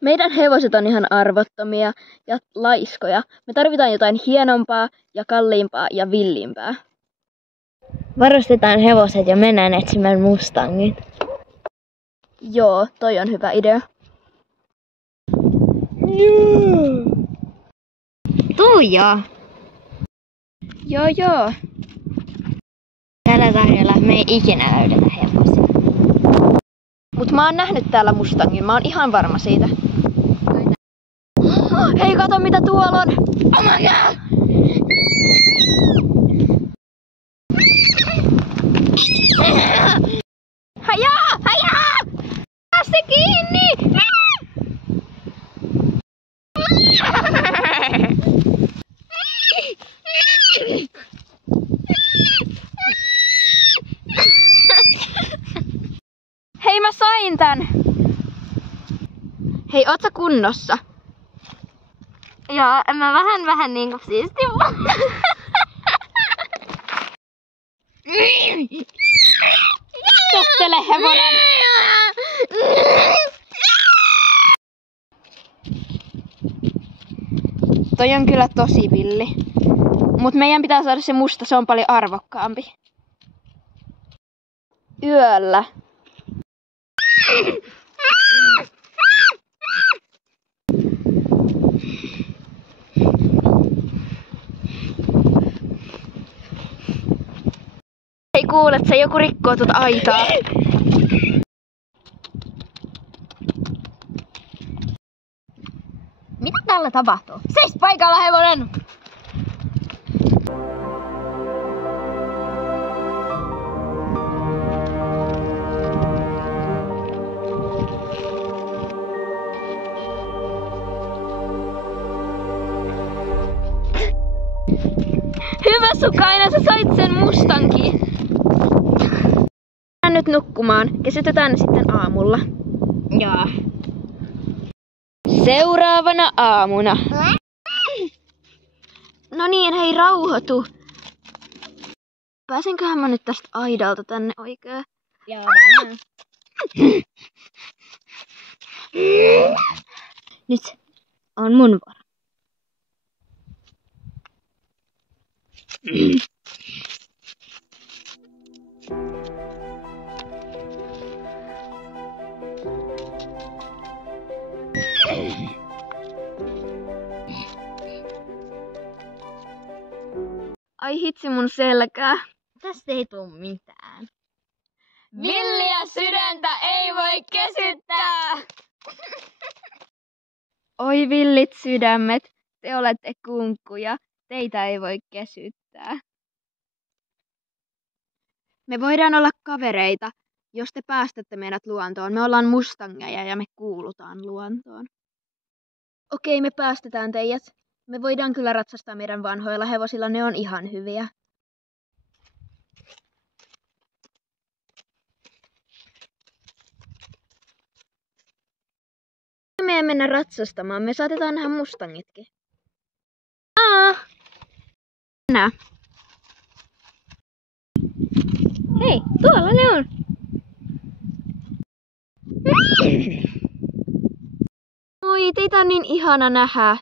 Meidän hevoset on ihan arvottomia ja laiskoja. Me tarvitaan jotain hienompaa ja kalliimpaa ja villimpää. Varustetaan hevoset ja mennään etsimään mustangit. Joo, toi on hyvä idea. Tuija! Joo. Tällä tarjolla me ei ikinä löydetä hevosia. Mut mä oon nähnyt täällä mustangin, mä oon ihan varma siitä. Hei, kato mitä tuolla on! Oh my god! Hajaa! Päästä kiinni! Hei, mä sain tän! Hei, oot sä kunnossa? Joo, mä vähän niinku siisti vaan. Tottele, hevonen! Toi on kyllä tosi villi. Mut meidän pitää saada se musta, se on paljon arvokkaampi. Yöllä. Hei, kuulet sä, joku rikkoo tuota aitaa. Mitä täällä tapahtuu? Seis paikalla, hevonen! Hyvä Sukainen, sä sait sen mustankin. Mennään nyt nukkumaan. Kesytetään sitten aamulla. Joo. Seuraavana aamuna. No niin, hei, rauhoitu. Pääsenköhän mä nyt tästä aidalta tänne oikein? Joo, vähän. Nyt on mun vuoro. Ai hitsi mun selkää. Tästä ei tuu mitään. Villiä sydäntä ei voi kesyttää! Oi villit sydämet, te olette kunkkuja, teitä ei voi kesyttää. Me voidaan olla kavereita, jos te päästätte meidät luontoon. Me ollaan mustangeja ja me kuulutaan luontoon. Okei, me päästetään teidät. Me voidaan kyllä ratsastaa meidän vanhoilla hevosilla, ne on ihan hyviä. Me ei mennä ratsastamaan, me saatetaan nähdä mustangitkin. Nää. Hei, tuolla ne on. Oi, teitä on niin ihana nähdä.